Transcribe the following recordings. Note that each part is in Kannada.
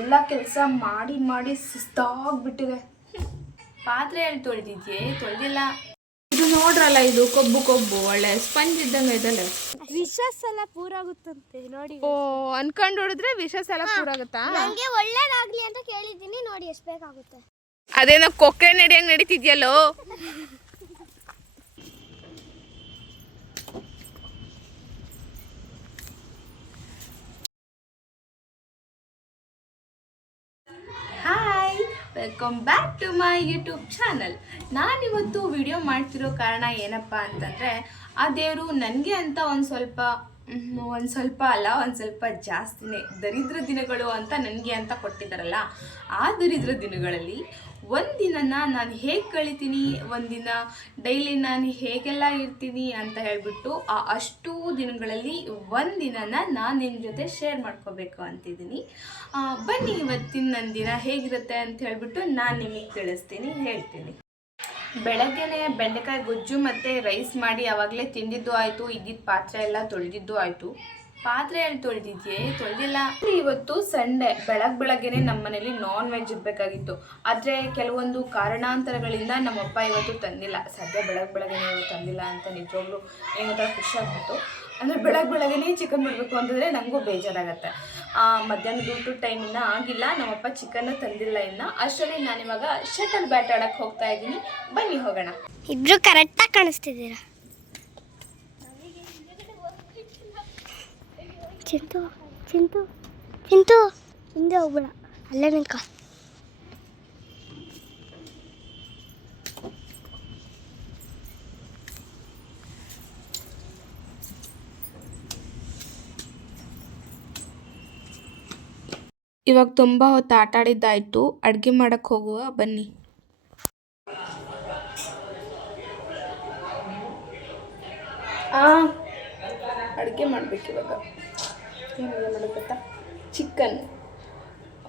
ಎಲ್ಲ ಕೆಲಸ ಮಾಡಿ ಮಾಡಿ ಸುಸ್ತಾಗ್ಬಿಟ್ಟಿದೆ. ಪಾತ್ರೆ ಎಲ್ಲಿ ತೊಳೆದಿದ್ಯೆ? ತೊಳೆದಿಲ್ಲ. ಇದು ನೋಡ್ರಲ್ಲ, ಇದು ಕೊಬ್ಬು ಕೊಬ್ಬು ಒಳ್ಳೆ ಸ್ಪಂಜ್ ಇದ್ದಂಗೆ ಇದಲ್ಲ. ವಿಷ ಸಲ ಪೂರಾಗುತ್ತಂತೆ ನೋಡಿ. ಓ, ಅನ್ಕೊಂಡು ಹೊಡಿದ್ರೆ ವಿಷ ಸಲ ಪೂರಾಗುತ್ತಾ? ನಂಗೆ ಒಳ್ಳೇದಾಗ್ಲಿ ಅಂತ ಕೇಳಿದ್ದೀನಿ, ನೋಡಿ ಎಷ್ಟು ಬೇಕಾಗುತ್ತೆ. ಅದೇನೋ ಕೊಕ್ಕೆ ನಡಿಯಂಗ್ ನಡೀತಿದ್ಯಲ್ಲೋ. Hi, welcome back to my YouTube channel. ನಾನಿವತ್ತು ವಿಡಿಯೋ ಮಾಡ್ತಿರೋ ಕಾರಣ ಏನಪ್ಪ ಅಂತಂದರೆ, ಆ ದೇವರು ನನಗೆ ಅಂತ ಒಂದು ಸ್ವಲ್ಪ ಜಾಸ್ತಿನೇ ದರಿದ್ರ ದಿನಗಳು ಅಂತ ನನಗೆ ಅಂತ ಕೊಟ್ಟಿದ್ದಾರಲ್ಲ. ಆ ದರಿದ್ರ ದಿನಗಳಲ್ಲಿ ಒಂದಿನ ನಾನು ಹೇಗೆ ಕಳಿತೀನಿ, ಒಂದಿನ ಡೈಲಿ ನಾನು ಹೇಗೆಲ್ಲ ಇರ್ತೀನಿ ಅಂತ ಹೇಳಿಬಿಟ್ಟು ಅಷ್ಟು ದಿನಗಳಲ್ಲಿ ಒಂದಿನ ನಾನು ನಿಮ್ಮ ಜೊತೆ ಶೇರ್ ಮಾಡ್ಕೋಬೇಕು ಅಂತಿದ್ದೀನಿ. ಬನ್ನಿ, ಇವತ್ತಿನ ನನ್ನ ದಿನ ಹೇಗಿರುತ್ತೆ ಅಂತ ಹೇಳಿಬಿಟ್ಟು ನಾನು ನಿಮಗೆ ತಿಳಿಸ್ತೀನಿ, ಹೇಳ್ತೀನಿ. ಬೆಳಗ್ಗೆನೆ ಬೆಂಡೆಕಾಯಿ ಗೊಜ್ಜು ಮತ್ತು ರೈಸ್ ಮಾಡಿ ಆವಾಗಲೇ ತಿಂದಿದ್ದು ಆಯಿತು. ಇದ್ದಿದ್ದ ಪಾತ್ರೆ ಎಲ್ಲ ತೊಳೆದಿದ್ದು ಆಯಿತು. ಪಾತ್ರೆ ಎಲ್ಲಿ ತೊಳೆದಿದ್ಯೆ? ತೊಳೆದಿಲ್ಲ. ಇವತ್ತು ಸಂಡೇ, ಬೆಳಗ್ಗೆನೆ ನಮ್ಮ ಮನೇಲಿ ನಾನ್ ವೆಜ್ ಇರಬೇಕಾಗಿತ್ತು. ಆದರೆ ಕೆಲವೊಂದು ಕಾರಣಾಂತರಗಳಿಂದ ನಮ್ಮಪ್ಪ ಇವತ್ತು ತಂದಿಲ್ಲ. ಸದ್ಯ ಬೆಳಗ್ಗೆನೆ ತಂದಿಲ್ಲ ಅಂತ ನಿಜವಾಗ್ಲೂ ಏನಂತ ಖುಷಿ ಆಗ್ಬಿಟ್ಟು. ಅಂದರೆ ಬೆಳಗ್ಗೆನೆ ಚಿಕನ್ ಮಾಡಬೇಕು ಅಂತಂದರೆ ನನಗೂ ಬೇಜಾರಾಗತ್ತೆ. ಮಧ್ಯಾಹ್ನದ ಊಟದ ಟೈಮಿನ ಆಗಿಲ್ಲ, ನಮ್ಮಪ್ಪ ಚಿಕನ್ನ ತಂದಿಲ್ಲ ಇನ್ನು. ಅಷ್ಟರಲ್ಲಿ ನಾನಿವಾಗ ಶಟಲ್ ಬ್ಯಾಟ್ ಆಡೋಕ್ಕೆ ಹೋಗ್ತಾ ಇದ್ದೀನಿ. ಬನ್ನಿ ಹೋಗೋಣ. ಇಬ್ರು ಕರೆಕ್ಟಾಗಿ ಕಾಣಿಸ್ತಿದ್ದೀರಾ. ಚಿಂತು ಚಿಂತು ಚಿಂತು ಹಿಂದೆ ಹೋಗ್ಬೇಡ, ಅಲ್ಲೇ ನಿಂಕ. ಇವಾಗ ತುಂಬ ಹೊತ್ತು ಆಟ ಆಡಿದ್ದಾಯಿತು, ಅಡುಗೆ ಮಾಡೋಕ್ಕೆ ಹೋಗುವ ಬನ್ನಿ. ಅಡುಗೆ ಮಾಡಬೇಕು ಇವಾಗ. ಏನೆಲ್ಲ ಮಾಡಬೇಕಂತ? ಚಿಕನ್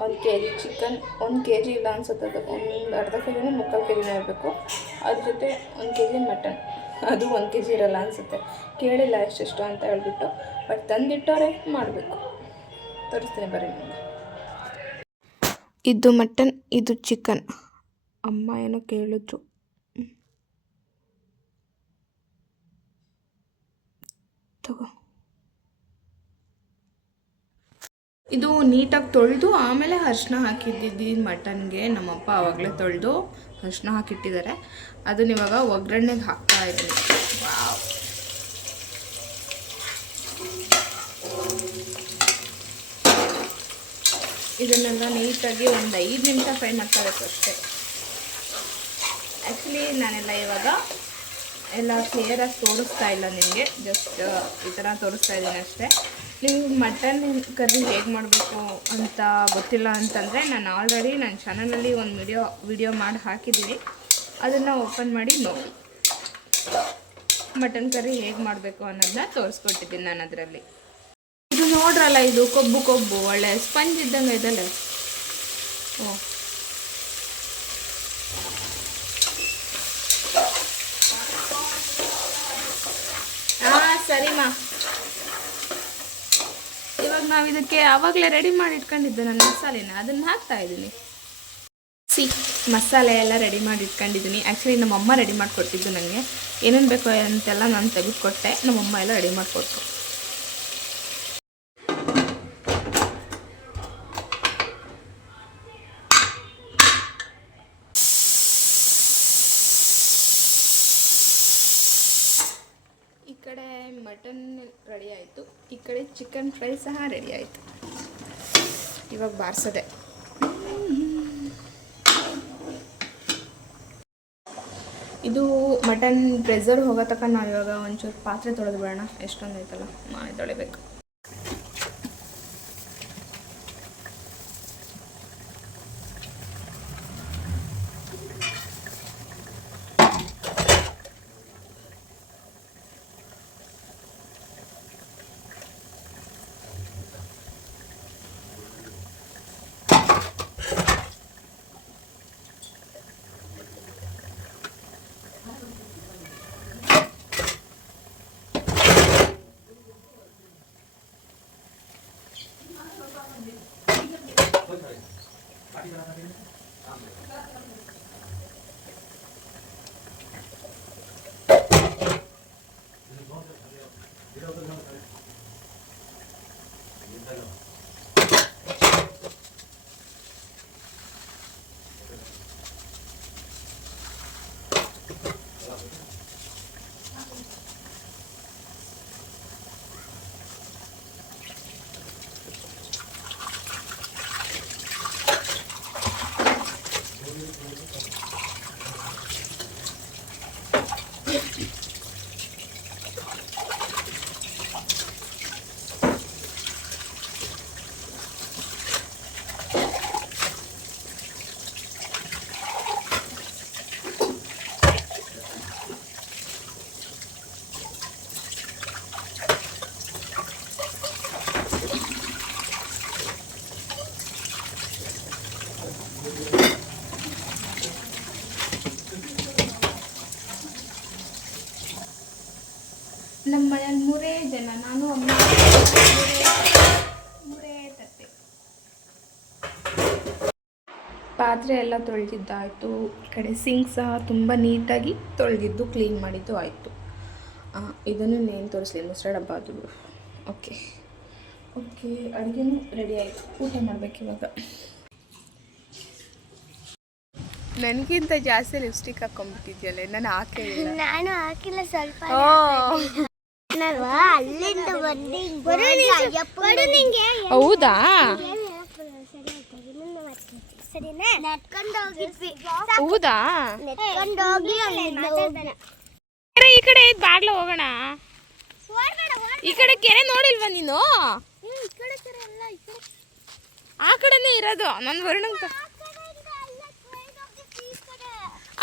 1 kg ಚಿಕನ್, 1 kg ಇಲ್ಲ ಅನ್ಸುತ್ತೆ, ಅದು ಒಂದು ಅರ್ಧ ಕೆಜಿನೂ 3/4 kg ಇರಬೇಕು. ಅದ್ರ ಜೊತೆ 1 kg ಮಟನ್, ಅದು 1 kg ಇರಲ್ಲ ಅನಿಸುತ್ತೆ. ಕೇಳಿಲ್ಲ ಎಷ್ಟೆಷ್ಟು ಅಂತ ಹೇಳ್ಬಿಟ್ಟು, ಬಟ್ ತಂದಿಟ್ಟವ್ರೆ ಮಾಡಬೇಕು. ತೋರಿಸ್ತೀನಿ ಬರ್ರಿ ನಿಮಗೆ. ಇದು ಮಟನ್, ಇದು ಚಿಕನ್. ಅಮ್ಮ ಏನೋ ಕೇಳಿದ್ರು. ತಗೋ. ಇದು ನೀಟಾಗಿ ತೊಳೆದು ಆಮೇಲೆ ಅರಿಶಿನ ಹಾಕಿದ್ದಿದ್ದು ಮಟನ್ಗೆ. ನಮ್ಮಪ್ಪ ಆವಾಗಲೇ ತೊಳೆದು ಅರಿಶಿನ ಹಾಕಿಟ್ಟಿದ್ದಾರೆ. ಅದನ್ನ ಇವಾಗ ಒಗ್ಗರಣೆಗೆ ಹಾಕ್ತಾ ಇದ್ದೀನಿ. ವಾವ್, ಇದನ್ನೆಲ್ಲ ನೀಟಾಗಿ ಒಂದು 5 ನಿಮಿಷ ಫ್ರೈ ಮಾಡ್ತಾ ಇರಬೇಕು ಅಷ್ಟೇ. ಆ್ಯಕ್ಚುಲಿ ನಾನೆಲ್ಲ ಇವಾಗ ಎಲ್ಲ ಕ್ಲಿಯರಾಗಿ ತೋರಿಸ್ತಾ ಇಲ್ಲ ನಿಮಗೆ, ಜಸ್ಟ್ ಈ ಥರ ತೋರಿಸ್ತಾ ಇದ್ದೀನಿ ಅಷ್ಟೇ. ನಿಮ್ಗೆ ಮಟನ್ ಕರ್ರಿ ಹೇಗೆ ಮಾಡಬೇಕು ಅಂತ ಗೊತ್ತಿಲ್ಲ ಅಂತಂದರೆ, ನಾನು ಆಲ್ರೆಡಿ ನನ್ನ ಚಾನಲಲ್ಲಿ ಒಂದು ವಿಡಿಯೋ ಮಾಡಿ ಹಾಕಿದ್ದೀನಿ. ಅದನ್ನು ಓಪನ್ ಮಾಡಿ ನೋಡಿ. ಮಟನ್ ಕರ್ರಿ ಹೇಗೆ ಮಾಡಬೇಕು ಅನ್ನೋದನ್ನ ತೋರಿಸ್ಕೊಟ್ಟಿದ್ದೀನಿ ನಾನು ಅದರಲ್ಲಿ. ಇದು ನೋಡ್ರಲ್ಲ, ಇದು ಕೊಬ್ಬು ಕೊಬ್ಬು ಒಳ್ಳೆ ಸ್ಪಂಜ್ ಇದ್ದಂಗೆ ಇದಲ್ಲ. ಓ, ಸರಿಮಾ. ಇವಾಗ ನಾವು ಇದಕ್ಕೆ ಆವಾಗಲೇ ರೆಡಿ ಮಾಡಿ ಇಟ್ಕೊಂಡಿದ್ದೆ ನಾನು ಮಸಾಲೆನ, ಅದನ್ನು ಹಾಕ್ತಾ ಇದ್ದೀನಿ. ಮಸಾಲೆ ಎಲ್ಲ ರೆಡಿ ಮಾಡಿ ಇಟ್ಕೊಂಡಿದ್ದೀನಿ. ಆ್ಯಕ್ಚುಲಿ ನಮ್ಮಮ್ಮ ರೆಡಿ ಮಾಡಿಕೊಡ್ತಿದ್ದು ನನಗೆ. ಏನೇನು ಬೇಕು ಅಂತೆಲ್ಲ ನಾನು ತೆಗೆದುಕೊಟ್ಟೆ, ನಮ್ಮಮ್ಮ ಎಲ್ಲ ರೆಡಿ ಮಾಡಿಕೊಟ್ರು. ಈ ಕಡೆ ಮಟನ್ ರೆಡಿ ಆಯಿತು, ಈ ಕಡೆ ಚಿಕನ್ ಫ್ರೈ ಸಹ ರೆಡಿ ಆಯಿತು. ಇವಾಗ ಬಾರಿಸೋದೆ. ಇದು ಮಟನ್ ಪ್ರೆಸರ್ ಹೋಗೋ ತಕ್ಕ ನಾವು ಇವಾಗ ಒಂಚೂರು ಪಾತ್ರೆ ತೊಳೆದು ಬಿಡೋಣ. ಎಷ್ಟೊಂದು ಐತಲ್ಲ, ನಾನೇ ತೊಳಿಬೇಕು. ನಮ್ಮ ಮನೇಲಿ 3 ಜನ, ನಾನು ಅಮ್ಮ, ಮೂರೇ ತಟ್ಟೆ. ಪಾತ್ರೆ ಎಲ್ಲ ತೊಳೆದಿದ್ದಾಯಿತು. ಈ ಕಡೆ ಸಿಂಕ್ ಸಹ ತುಂಬ ನೀಟಾಗಿ ತೊಳೆದಿದ್ದು ಕ್ಲೀನ್ ಮಾಡಿದ್ದು ಆಯಿತು. ಇದನ್ನು ನೇನು ತೋರಿಸ್ಲಿ, ಮೊಸರು ಡಬ್ಬ ಅದು. ಓಕೆ ಓಕೆ, ಅಡುಗೆನೂ ರೆಡಿ ಆಯಿತು. ಊಟ ಮಾಡಬೇಕು ಇವಾಗ. ನನಗಿಂತ ಜಾಸ್ತಿ ಲಿಪ್ಸ್ಟಿಕ್ ಹಾಕೊಂಡ್ಬಿಟ್ಟಿದ್ಯಲ್ಲ, ನಾನು ಹಾಕಿಲ್ಲ. ನಾನು ಹಾಕಿಲ್ಲ, ಸ್ವಲ್ಪ ಅಲ್ಲಿಂದ ಹೌದಾ? ಹೌದಾ? ಈ ಕಡೆ ಬಾಗ್ಲ ಹೋಗೋಣ. ಈ ಕಡೆ ಕೆರೆ ನೋಡಿಲ್ವಾ ನೀನು? ಆ ಕಡೆನೇ ಇರೋದು. ನನ್ನ ವರ್ಣ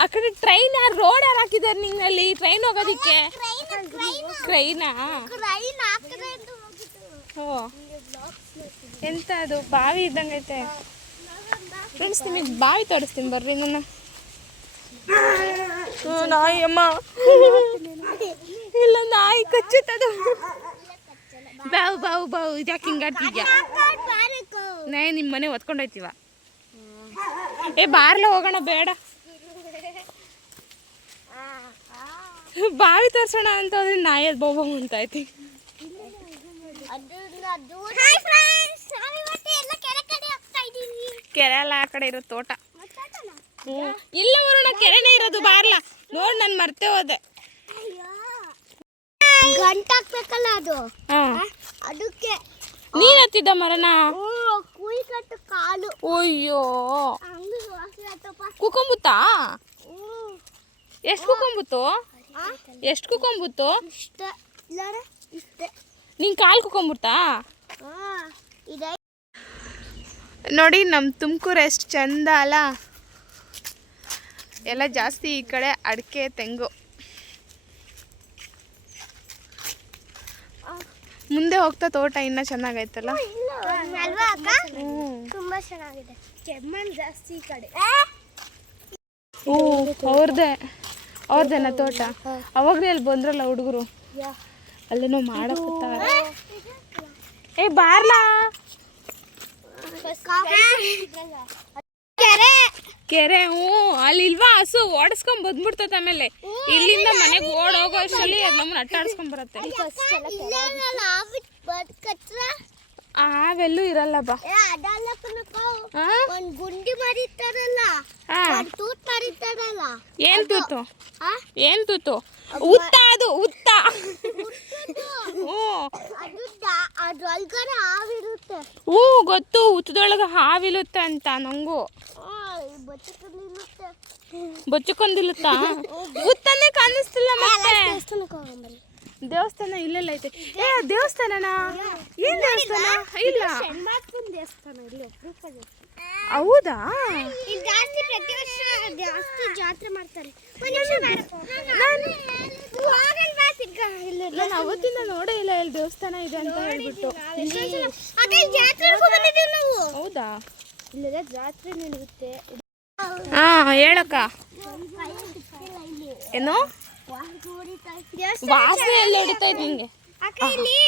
ಆ ಕಡೆ ಟ್ರೈನ್ ರೋಡ್ ಯಾರು ಹಾಕಿದಾರೆ ನಿಂಗಲ್ಲಿ? ಟ್ರೈನ್ ಹೋಗೋದಿಕ್ಕೆ ಟ್ರೈನಾ? ಓ, ಎಂತ ಅದು ಬಾವಿ ಇದ್ದಂಗೈತೆ ಫ್ರೆಂಡ್ಸ್. ನಿಮಗೆ ಬಾವಿ ತೋರಿಸ್ತೀನಿ ಬರ್ರಿ. ನನ್ನ ನಾಯಿ ಅಮ್ಮ, ಇಲ್ಲ ನಾಯಿ ಕಚ್ಚುತ್ತದು. ಬಾವು ಬಾವು ಬಾವು, ಇದ್ಯಾಕೆ ಹಿಂಗಾಡ್ತಿದ್ಯಾ? ನಾಯಿ ನಿಮ್ಮ ಮನೆ ಹೊತ್ಕೊಂಡೋಯ್ತೀವ. ಏ ಬಾರ್ಲ ಹೋಗೋಣ. ಬೇಡ, ಬಾವಿ ತೋರ್ಸೋಣ ಅಂತ ಹೋದ್ರೆ ನಾಯಿ ಅದು ಬೋಬ ಅಂತ ಐತಿ. ಕೆರೆ ಅಲ್ಲ, ಆ ಕಡೆ ಇರೋ ತೋಟ. ಇಲ್ಲ ವರುಣ, ಕೆರೆನೇ ಇರೋದು. ಬಾರ್ಲ ನೋಡ್, ನಾನು ಮರ್ತೆ ಹೋದೆ. ಗಂಟೆ ಹಾಕ್ಬೇಕಲ್ಲ ಅದು, ಅದಕ್ಕೆ ನೀನ್ ಹತ್ತಿದ್ದ ಮರನ? ಕಟ್ಟು ಕಾಲು. ಅಯ್ಯೋ, ಕುಕೊಂಬುತ್ತಾ? ಎಷ್ಟು ಕುಕೊಂಬುತ್ತು? ಎಷ್ಟು ಕುಕೊಂಬುತ್ತು? ನಿನ್ ಕಾಲು ಕುಕೊಂಬುತ್ತಾ? ನೋಡಿ ನಮ್ಮ ತುಮಕೂರು ಎಷ್ಟು ಚಂದ ಅಲ್ಲ. ಎಲ್ಲ ಜಾಸ್ತಿ ಈ ಕಡೆ ಅಡಿಕೆ, ತೆಂಗು. ಮುಂದೆ ಹೋಗ್ತಾ ತೋಟ ಇನ್ನ ಚೆನ್ನಾಗೈತಲ್ಲ. ತುಂಬಾ ಚೆನ್ನಾಗಿದೆ. ಕೆಮ್ಮಣ್ಣು ಜಾಸ್ತಿ ಈ ಕಡೆ. ಓ, ಅವ್ರದ್ದೇನ ತೋಟ? ಅವಾಗಲೇ ಅಲ್ಲಿ ಬಂದ್ರಲ್ಲ ಹುಡುಗರು, ಅಲ್ಲೇನೋ ಮಾಡಕೂತಾರೆ. ಏ ಬಾರ್ಲಾ, ಕೆರೆ. ಹ್ಞೂ, ಅಲ್ಲಿ ಇಲ್ವಾ ಹಸು? ಓಡಿಸ್ಕೊಂಡ್ ಬಂದ್ಬಿಡ್ತೈತೆ. ಆಮೇಲೆ ಇಲ್ಲಿಂದ ಮನೆಗೆ ಓಡೋಗೋ ಅಷ್ಟರಲ್ಲಿ ಅದು ನಮ್ಮನ್ನ ಅಟ್ಟಾಡ್ಸ್ಕೊಂಡ್ ಬರುತ್ತೆ. ಅವೆಲ್ಲೂ ಇರಲ್ಲ ಬಾ. ಗುಂಡಿ ಮಾಡಿರ್ತಾರಲ್ಲ, ತೂತ್ ಮಾಡಿರ್ತಾರಲ್ಲ. ಏನ್ ತೂತು? ಏನ್ ತೂತು? ಉತ್ತ, ಅದು ಉತ್ತ. ಅದ್ರೊಳಗಡೆ ಹಾವಿರುತ್ತೆ. ಹ್ಞೂ ಗೊತ್ತು, ಉತ್ತದೊಳಗೆ ಹಾವಿರುತ್ತೆ ಅಂತ. ನಂಗೂ ಬಚ್ಚಕೊಂಡಿಲ್ಲುತ್ತಾ? ಉತ್ತನೇ ಕಾಣಿಸ್ತಿಲ್ಲ. ಮತ್ತೆ ದೇವಸ್ಥಾನ ಇಲ್ಲೆಲ್ಲ ಐತೆ. ಏ ದೇವಸ್ಥಾನನಾ? ಏನ್ ದೇವಸ್ಥಾನ? ಇಲ್ಲ. ಹೌದಾ? ಪ್ರತಿ ವರ್ಷ ಜಾತ್ರೆ ಮಾಡ್ತಾರೆ. ನಾನು ಅವತ್ತಿಂದ ನೋಡೇ ಇಲ್ಲ ಇಲ್ಲಿ ದೇವಸ್ಥಾನ ಇದೆ ಅಂತ ಹೇಳ್ಬಿಟ್ಟು. ಹೌದಾ? ಇಲ್ಲದ ಜಾತ್ರೆ ನಡೆಯುತ್ತೆ. ಹಾ, ಹೇಳಕ್ಕ. ಏನು ವಾಸನೆ ಎಲ್ಲ ಹಿಡಿತಾ ಇತ್ತು ನಿಂಗೆ? ಇಲ್ಲಿ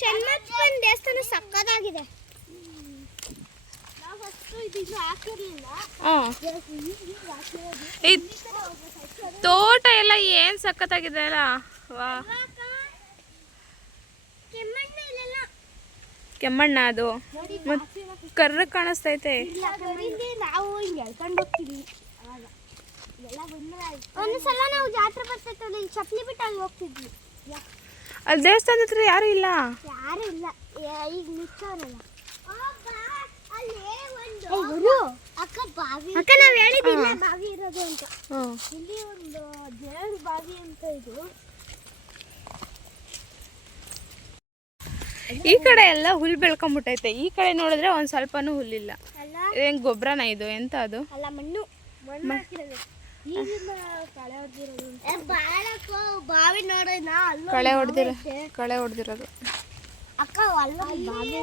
ಶಣ್ಮಪ್ಪನ ದೇವಸ್ಥಾನ ಸಕ್ಕದಾಗಿದೆ. ಹಾಂ ಈ ತೋಟ ಎಲ್ಲ ಏನು ಸಖತ್ತಾಗಿದೆ ಅಲ್ಲ. ವಾ ಕೆಮ್ಮಣ್ಣ ಅದು ಮತ್ತೆ ಕರ್ರ ಕಾಣಿಸ್ತೈತೆ. ನಾವು ಹಿಂಗೆ ಎಳ್ಕೊಂಡು ಹೋಗ್ತೀವಿ. ಒಂದ್ಸಲ ನಾವು ಜಾತ್ರೆ ಬರ್ತೈತಲ್ಲ, ಇಲ್ಲಿ ಚಪ್ಪಲಿ ಬಿಟ್ಟು ಅಲ್ಲಿ ಹೋಗ್ತಿದ್ವಿ. ಅಲ್ಲಿ ದೇವಸ್ಥಾನದ ಹತ್ರ ಯಾರು ಇಲ್ಲ. ಯಾರು ಇಲ್ಲ, ಈಗ ನಿಂತವ್ರಲ್ಲ. ಅಕ್ಕ ನಾವ್ ಹೇಳಿದ್ದಿಲ್ಲ ಬಾವಿ ಇರೋದು ಅಂತ. ಇಲ್ಲಿ ಒಂದು ದೇವ್ರ ಬಾವಿ ಅಂತ ಇದು. ಈ ಕಡೆ ಎಲ್ಲ ಹುಲ್ ಬೆಳ್ಕೊಂಡ್ಬಿಟ್ಟೈತೆ. ಈ ಕಡೆ ನೋಡಿದ್ರೆ ಒಂದ್ ಸ್ವಲ್ಪನೂ ಹುಲ್ಲಿಲ್ಲ. ಏನ್ ಗೊಬ್ಬರನ ಇದು? ಎಂತ ಅದು? ಅಲ್ಲ ಮಣ್ಣು ಹಾಕಿರೋದು. ಈಗಿನ ಕಳೆ ಹೊಡೆದಿರೋದು. ಬಾವಿ ನೋಡೋಣ, ಕಳೆ ಹೊಡೆದಿರೋದು. ಅಕ್ಕ ಅಲ್ಲ ಬಾವಿ.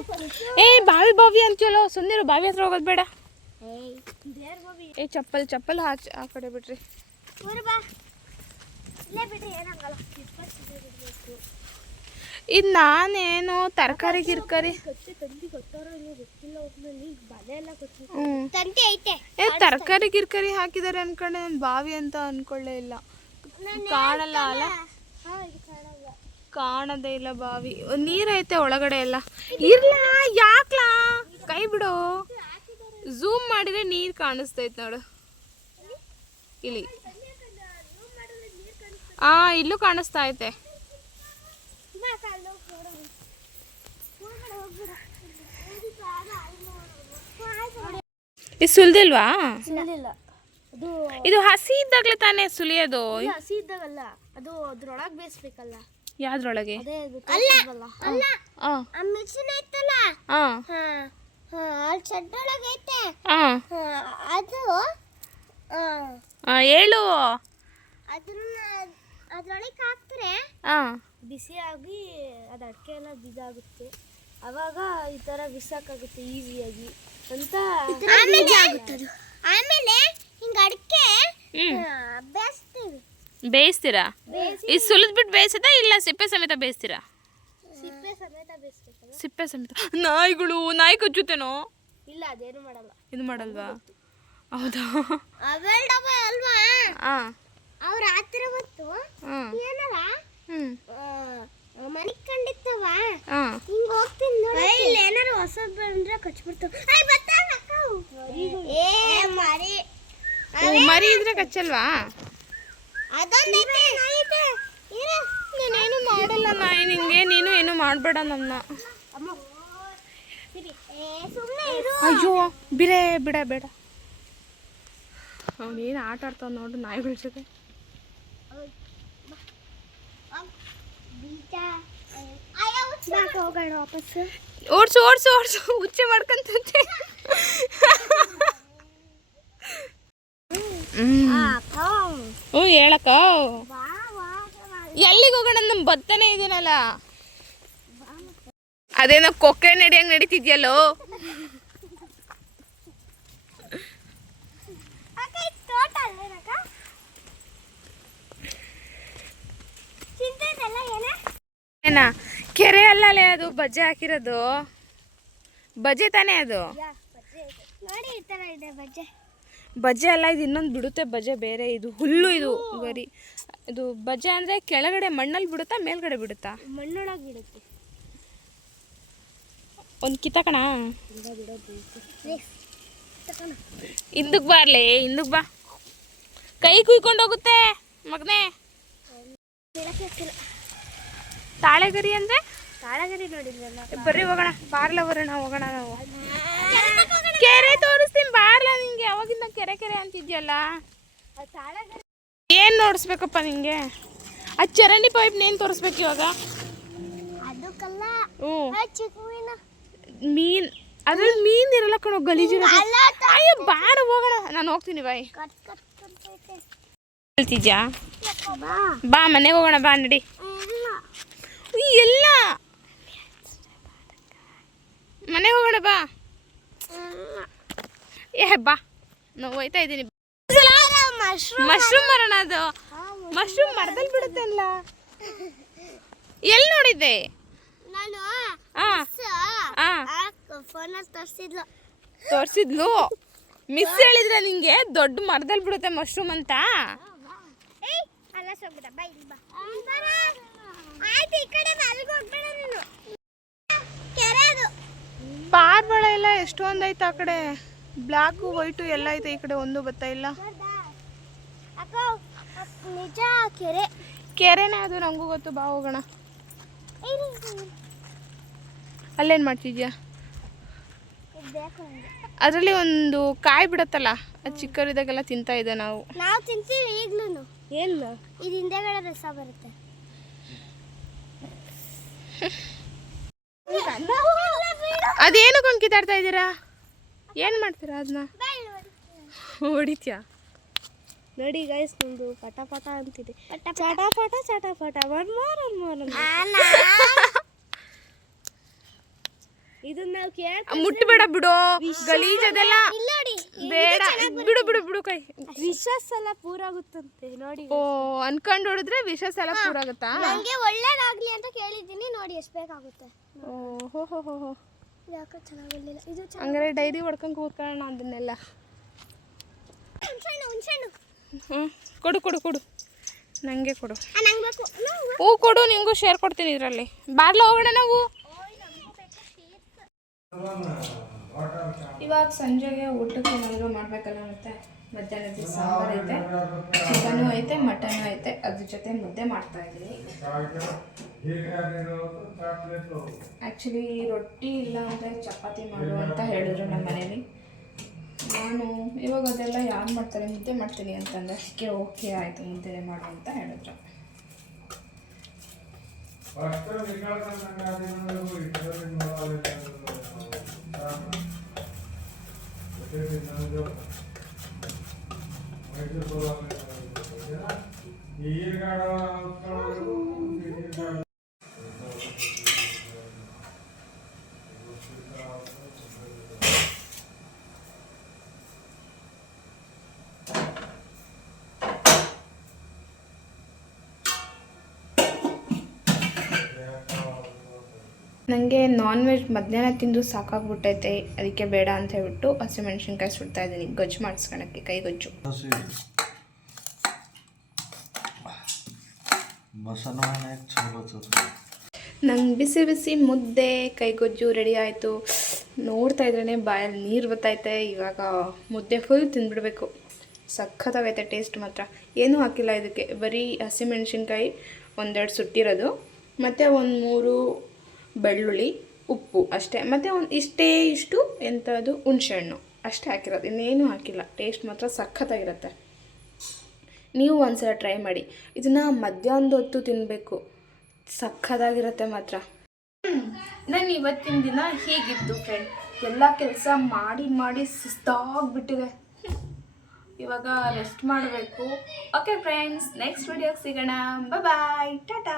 ಬಾವಿ ಬಾವಿ ಅಂತೀವಲ್ಲ, ಸುಮ್ಮನೆ ಬಾವಿ ಹತ್ರ ಹೋಗೋದು ಬೇಡ. ಚಪ್ಪಲ್ ಆ ಕಡೆ ಬಿಡ್ರಿ. ಇದು ನಾನೇನು ತರಕಾರಿ ಗಿರ್ಕಾರಿ ತರಕಾರಿ ಗಿರ್ಕಾರಿ ಹಾಕಿದಾರೆ ಅನ್ಕೊಂಡೆ. ನಾನು ಬಾವಿ ಅಂತ ಅನ್ಕೊಳ್ಳೇ ಇಲ್ಲ. ಕಾಣಲ್ಲ ಅಲ್ಲ, ಕಾಣದೇ ಇಲ್ಲ ಬಾವಿ. ನೀರೈತೆ ಒಳಗಡೆ ಎಲ್ಲ. ಇರ್ಲಾ, ಯಾಕ್ಲಾ, ಕೈ ಬಿಡು. ಝೂಮ್ ಮಾಡಿದ್ರೆ ನೀರು ಕಾಣಿಸ್ತೈತೆ ನೋಡು. ಇಲ್ಲಿ ಇಲ್ಲೂ ಕಾಣಿಸ್ತಾ ಐತೆ. ಇದು ಸುಲ್ದಿಲ್ವಾ? ಇದು ಹಸಿ ಇದ್ದಾಗಲೇ ತಾನೇ ಸುಲಿಯೋದು. ಹಸಿ ಇದ್ದಾಗಲ್ಲ, ಅದು ಅದ್ರೊಳಗೆ ಬೇಯಿಸ್ಬೇಕಲ್ಲ. ಯಾವ್ದ್ರೊಳಗೆ? ಮಿಕ್ಸಿನ ಐತಲ್ಲ, ಅಲ್ಲಿ ಚಡ್ಡೊಳಗೆ ಐತೆ ಅದು. ಹೇಳು. ಅದನ್ನ ಅದ್ರೊಳಗೆ ಹಾಕ್ತಾರೆ, ಬಿಸಿಯಾಗಿ ಅದು ಅಡಿಕೆ ಎಲ್ಲ ಬಿಸಾಗುತ್ತೆ. ಅವಾಗ ಈ ಥರ ಬಿಸಾಕಾಗುತ್ತೆ ಈಸಿಯಾಗಿ ಅಂತ. ಆಮೇಲೆ ಹಿಂಗೆ ಅಡಿಕೆ ಬೇಯಿಸ್ತೀರಾ? ಇದು ಸುಲಿದ್ಬಿಟ್ಟು ಬೇಯಿಸದ ಇಲ್ಲ ಸಿಪ್ಪೆ ಸಮೇತ ಬೇಯಿಸ್ತೀರಾ? ಸಿಪ್ಪೆ ಸಮೇತ ಬೇಯಿಸ್ಬೇಕಲ್ಲ. ಸಿಪ್ಪೆ ಸಮೇತ. ನಾಯಿ ಕಚ್ಚುತ್ತೇನೋ? ಇಲ್ಲ, ಅದೇನು ಮಾಡಲ್ಲ. ಇದು ಮಾಡಲ್ವಾ? ಹೌದಾ? ಅಲ್ವಾ? ಅವ್ರ ಹತ್ರ ಮತ್ತು ಏನಲ್ಲ ಮನಿಗ್ ಕಂಡಿತ್ತವ, ಹಿಂಗ ಹೋಗ್ತೀನಿ ನೋಡಿ, ಇಲ್ಲಿ ಏನಾರು ಹೊಸದ್ ಬಂದ್ರೆ ಕಚ್ಬಿಡ್ತಾವ. ಮರಿ ಇದ್ರೆ ಕಚ್ಚಲ್ವಾ? ನೀನೇನು ಮಾಡಲ್ಲ ನಾಯಿ. ನಿಂಗೆ ನೀನು ಏನು ಮಾಡಬೇಡ ನನ್ನ. ಅಯ್ಯೋ ಬಿಡ ಬೇಡ. ಅವನೇನು ಆಟ ಆಡ್ತಾವ ನೋಡು ನಾಯಿಗಳ ಜೊತೆ. ಓಡ್ಸು ಹುಚ್ಚೆ ಮಾಡ್ಕೊಂತಂತೆ. ಹೇಳಕ್ಕ ಎಲ್ಲಿಗೆ ಹೋಗೋಣ? ನಮ್ ಬತ್ತನೇ ಇದೀನಲ್ಲ. ಅದೇನೋ ಕೊಕ್ಕೆ ನಡಿಯಂಗ್ ನಡೀತಿದ್ಯಲ್ಲೋ. ಏನ ಕೆರೆ ಅಲ್ಲಲೇ ಅದು ಬಜ್ಜೆ ಹಾಕಿರೋದು. ಬಜ್ಜೆ ತಾನೇ ಅದು? ಬಜ್ಜೆ ಅಲ್ಲ, ಇದು ಇನ್ನೊಂದು ಬಿಡುತ್ತೆ ಬಜ್ಜೆ ಬೇರೆ. ಇದು ಹುಲ್ಲು, ಇದು ಗರಿ. ಇದು ಬಜ್ಜೆ ಅಂದ್ರೆ ಕೆಳಗಡೆ ಮಣ್ಣಲ್ಲಿ ಬಿಡುತ್ತಾ ಮೇಲ್ಗಡೆ ಬಿಡುತ್ತಾ? ಮಣ್ಣೊಳಗೆ ಬಿಡುತ್ತೆ. ಒಂದು ಕಿತ್ತಕಣ. ಹಿಂದಕ್ಕೆ ಬಾರ್ಲೆ, ಹಿಂದಕ್ಕೆ ಬಾ. ಕೈ ಕುಯ್ಕೊಂಡು ಹೋಗುತ್ತೆ ಮಗನೇ. ತಾಳೆಗರಿ ಅಂದ್ರೆ? ತಾಳೆಗರಿ ನೋಡಿದ್ರಲ್ಲ. ಬರ್ರಿ ಹೋಗೋಣ, ಬಾರ್ಲ ಬರೋಣ, ಹೋಗೋಣ ನಾವು. ಕೆರೆ ತೋರಿಸ್ತೀನಿ ಬಾರ್ಲ. ನಿಂಗೆ ಯಾವಾಗಿಂದ ಕೆರೆ ಅಂತಿದ್ಯಲ್ಲ. ಏನ್ ನೋಡಿಸ್ಬೇಕಪ್ಪ ನಿಂಗೆ? ಆ ಚರಂಡಿ ಪೈಪ್ ನೇನ್ ತೋರಿಸ್ಬೇಕು ಇವಾಗ? ಮೀನ್, ಅದ್ರಲ್ಲಿ ಮೀನ್ ಇರಲ್ಲ ಕಣೋ, ಗಲೀಜು. ಅಯ್ಯೋ ಬಾರ ಹೋಗೋಣ. ನಾನು ಹೋಗ್ತೀನಿ ಬಾಯ್. ಹೇಳ್ತಿದ್ಯಾ? ಬಾ ಮನೆಗೆ ಹೋಗೋಣ, ಬಾ ನಡಿ. ಎಲ್ಲ ಮನೆಗೆ ಹೋಗೋಣ ಬಾ. ಬಾ, ನಾವು ಹೋಯ್ತಾ ಇದ್ದೀನಿ. ಮಶ್ರೂಮ್ ಮರಣ ಅದು. ಮಶ್ರೂಮ್ ಮರದಲ್ಲಿ ಬಿಡುತ್ತೆ ಅಲ್ಲ. ಎಲ್ಲಿ ನೋಡಿದ್ದೆ? ನಾನು ಫೋನಲ್ಲಿ ತೋರಿಸಿದ್ಲು. ತೋರಿಸಿದ್ಲು. ಮಿಸ್ ಹೇಳಿದ್ರೆ ನಿಂಗೆ ದೊಡ್ಡ ಮರದಲ್ಲಿ ಬಿಡುತ್ತೆ ಮಶ್ರೂಮ್ ಅಂತ. ಅಲ್ಲ ಸೋಗ್ಬಿಡ ಬಾ ಇಲ್ಲಿ ಬಾ ಆಯ್ತು ಈ ಕಡೆ ಅಲ್ಲಿಗೆ ಹೋಗ್ಬೇಡ ನೀನು ಕೆರೆ ಅದು ಪಾರ್ವಾಳ ಎಲ್ಲ ಎಷ್ಟೊಂದೈತೆ ಆ ಕಡೆ. ಬ್ಲ್ಯಾಕು ವೈಟು ಎಲ್ಲ ಐತೆ, ಈ ಕಡೆ ಒಂದು ಬರ್ತಾ ಇಲ್ಲ. ಅಕ್ಕ ನಿಜ ಕೆರೆ ಕೆರೆನೇ ಅದು, ನಂಗೂ ಗೊತ್ತು. ಬಾ ಹೋಗೋಣ. ಅಲ್ಲೇನು ಮಾಡ್ತಿದ್ಯಾ? ಅದರಲ್ಲಿ ಒಂದು ಕಾಯಿ ಬಿಡತ್ತಲ್ಲ, ಅದು ಚಿಕ್ಕವರಿದ್ದಾಗೆಲ್ಲ ತಿಂತಾ ಇದ್ದೆ ನಾವು. ನಾವು ತಿಂತೀವಿ ಈಗ್ಲೂ. ಏನು ಇದು ಹಿಂದೆಗಡೆ ರಸ ಬರುತ್ತೆ. ಅದೇನಕ್ಕೆ ಒಂದು ಕಿತ್ತಾಡ್ತಾ ಇದ್ದೀರಾ? ಏನು ಮಾಡ್ತೀರಾ ಅದನ್ನ? ಹೊಡಿತ್ಯಾ? ನೋಡಿ ಗೈಸ್ ನಮ್ದು ಪಟ ಪಟ ಅಂತಿದೆ. ಚಟಪಟ ಚಟಪಟ ಒನ್ ಮೋರ್ ಇದನ್ನ ನಾವು ಮುಟ್ಟಬೇಡ ಬಿಡು, ಗಲೀಜ್ ಅದೆಲ್ಲ ಬೇಡ. ಬಿಡು ಬಿಡು ಬಿಡು ಕೈ. ವಿಷಸ್ ಎಲ್ಲ ಪೂರಾಗುತ್ತಂತೆ ನೋಡಿ. ಓ, ಅನ್ಕೊಂಡು ಹೊಡಿದ್ರೆ ವಿಷಸ್ ಎಲ್ಲ ಪೂರಾಗುತ್ತಾ? ನಂಗೆ ಒಳ್ಳೇದಾಗ್ಲಿ ಅಂತ ಕೇಳಿದ್ದೀನಿ. ನೋಡಿ ಎಷ್ಟು ಬೇಕಾಗುತ್ತೆ. ಓಹೋ ಹೋ ಹೋ ಹೋ. ಯಾಕೆ ಚೆನ್ನಾಗಿಲ್ಲ ಇದು? ಹಂಗಾರೆ ಡೈರಿ ಹೊಡ್ಕೊಂಡು ಕೂತ್ಕೊಳ್ಳೋಣ ಅದನ್ನೆಲ್ಲ. ಹುಣ್ಸೆಹಣ್ಣು ಹ್ಞೂ ಕೊಡು ಕೊಡು ಕೊಡು, ನನಗೆ ಕೊಡು. ನಂಗೆ ಬೇಕು. ಹೂ ಕೊಡು, ನಿಮಗೂ ಶೇರ್ ಕೊಡ್ತೀನಿ ಇದರಲ್ಲಿ. ಬಾರ್ಲ ಹೋಗೋಣ ನಾವು. ಇವಾಗ ಸಂಜೆಗೆ ಊಟಕ್ಕೆ ಏನಾದರೂ ಮಾಡಬೇಕಲ್ಲ. ಮತ್ತು ಮಧ್ಯಾಹ್ನದ ಸಾಂಬಾರು ಐತೆ, ಚಿಕನು ಐತೆ, ಮಟನು ಐತೆ. ಅದ್ರ ಜೊತೆ ಮುದ್ದೆ ಮಾಡ್ತಾ ಇದ್ದೀನಿ. ಆ್ಯಕ್ಚುಲಿ ರೊಟ್ಟಿ ಇಲ್ಲ ಅಂದರೆ ಚಪಾತಿ ಮಾಡು ಅಂತ ಹೇಳಿದ್ರು ನಮ್ಮ ಮನೇಲಿ. ನಾನು ಇವಾಗ ಅದೆಲ್ಲ ಯಾರು ಮಾಡ್ತಾರೆ, ಮುದ್ದೆ ಮಾಡ್ತೀನಿ ಅಂತಂದರೆ ಅದಕ್ಕೆ ಓಕೆ ಆಯಿತು ಮುದ್ದೆ ಮಾಡು ಅಂತ ಹೇಳಿದ್ರು. ನನಗೆ ನಾನ್ ವೆಜ್ ಮಧ್ಯಾಹ್ನ ತಿಂದು ಸಾಕಾಗ್ಬಿಟ್ಟೈತೆ, ಅದಕ್ಕೆ ಬೇಡ ಅಂತ ಹೇಳ್ಬಿಟ್ಟು ಹಸಿಮೆಣ್ಸಿನ್ಕಾಯಿ ಸುಡ್ತಾ ಇದ್ದೀನಿ ಗೊಜ್ಜು ಮಾಡಿಸ್ಕೊಳಕ್ಕೆ, ಕೈ ಗೊಜ್ಜು. ನಂಗೆ ಬಿಸಿ ಬಿಸಿ ಮುದ್ದೆ ಕೈಗೊಜ್ಜು ರೆಡಿ ಆಯಿತು. ನೋಡ್ತಾ ಇದ್ರೇ ಬಾಯಲ್ಲಿ ನೀರು ಬರ್ತೈತೆ. ಇವಾಗ ಮುದ್ದೆ ಫುಲ್ ತಿಂದ್ಬಿಡ್ಬೇಕು. ಸಖತ್ತಾಗೈತೆ ಟೇಸ್ಟ್ ಮಾತ್ರ. ಏನೂ ಹಾಕಿಲ್ಲ ಇದಕ್ಕೆ, ಬರೀ ಹಸಿಮೆಣ್ಸಿನ್ಕಾಯಿ ಒಂದೆರಡು ಸುಟ್ಟಿರೋದು, ಮತ್ತು ಒಂದು 3 ಬೆಳ್ಳುಳ್ಳಿ, ಉಪ್ಪು ಅಷ್ಟೇ, ಮತ್ತು ಇಷ್ಟು ಎಂಥದ್ದು ಹುಣಸೆಹಣ್ಣು ಅಷ್ಟೇ ಹಾಕಿರೋದು, ಇನ್ನೇನು ಹಾಕಿಲ್ಲ. ಟೇಸ್ಟ್ ಮಾತ್ರ ಸಖತ್ತಾಗಿರುತ್ತೆ. ನೀವು ಒಂದ್ಸಲ ಟ್ರೈ ಮಾಡಿ. ಇದನ್ನು ಮಧ್ಯಾಹ್ನದ ಹೊತ್ತು ತಿನ್ನಬೇಕು, ಸಖತ್ತಾಗಿರುತ್ತೆ ಮಾತ್ರ. ನಾನು ಇವತ್ತಿನ ದಿನ ಹೇಗಿದ್ದು ಫ್ರೆಂಡ್, ಎಲ್ಲ ಕೆಲಸ ಮಾಡಿ ಮಾಡಿ ಸುಸ್ತಾಗ್ಬಿಟ್ಟಿದೆ. ಇವಾಗ ರೆಸ್ಟ್ ಮಾಡಬೇಕು. ಓಕೆ ಫ್ರೆಂಡ್ಸ್, ನೆಕ್ಸ್ಟ್ ವಿಡಿಯೋಗೆ ಸಿಗೋಣ. ಬಾಯ್, ಟಾಟಾ.